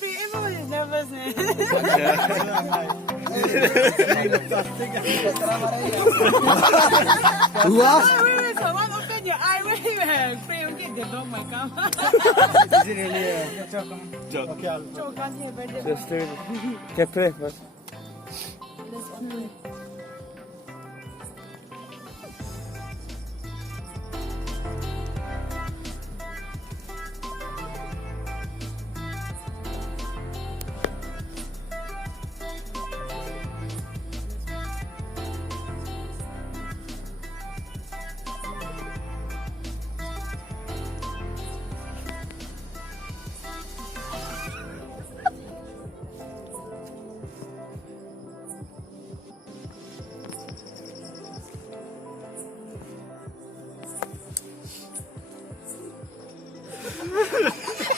think everyone is nervous, man. हुआ Wait, someone open your eye. Wait, pray, okay, the dog might come. Choke on here, but Just get pray first. let's pray.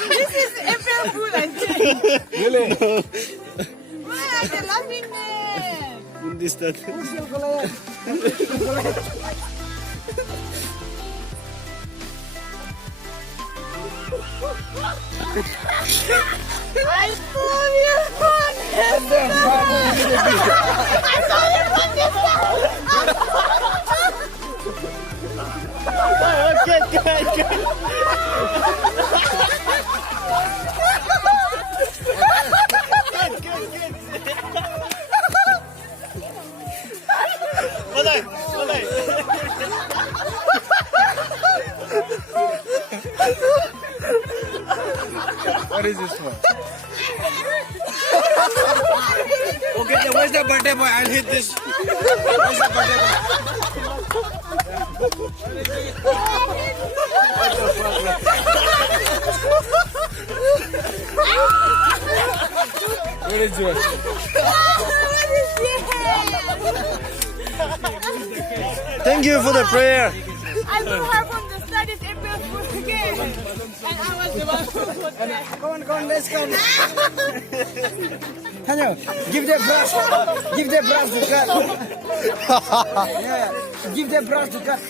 This is April Fool, I think. Really? Why are they laughing there? Hindi start. I saw you on this I saw you on this What is this for? Okay, then where's the birthday boy? I'll hit this. Where's the birthday boy? Where is yours? Thank you for the prayer. I knew her from the start. It's April Fool again. And I was the one who put that. Come on, let's go. Hanyo, give the brush. Give the brush to cut. Yeah, give the brush to cut.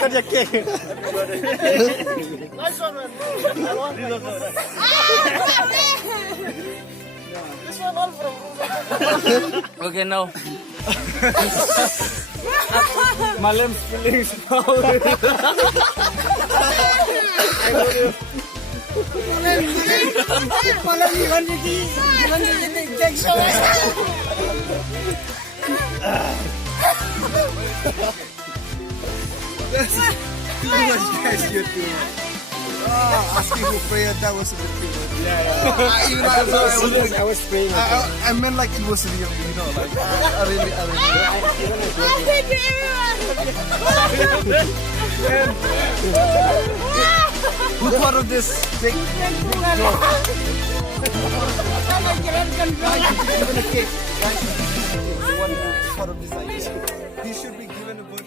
Cut the cake. Nice one, man. I want this one all from. Okay, now. My limbs feeling small. Asking for prayer, that was a bit too much. I was praying. I meant like it was real, you know, like I really. Thank you, everyone. Who thought of this big joke? Given a cake. Guys, the one who thought of this idea. He should be given a birthday.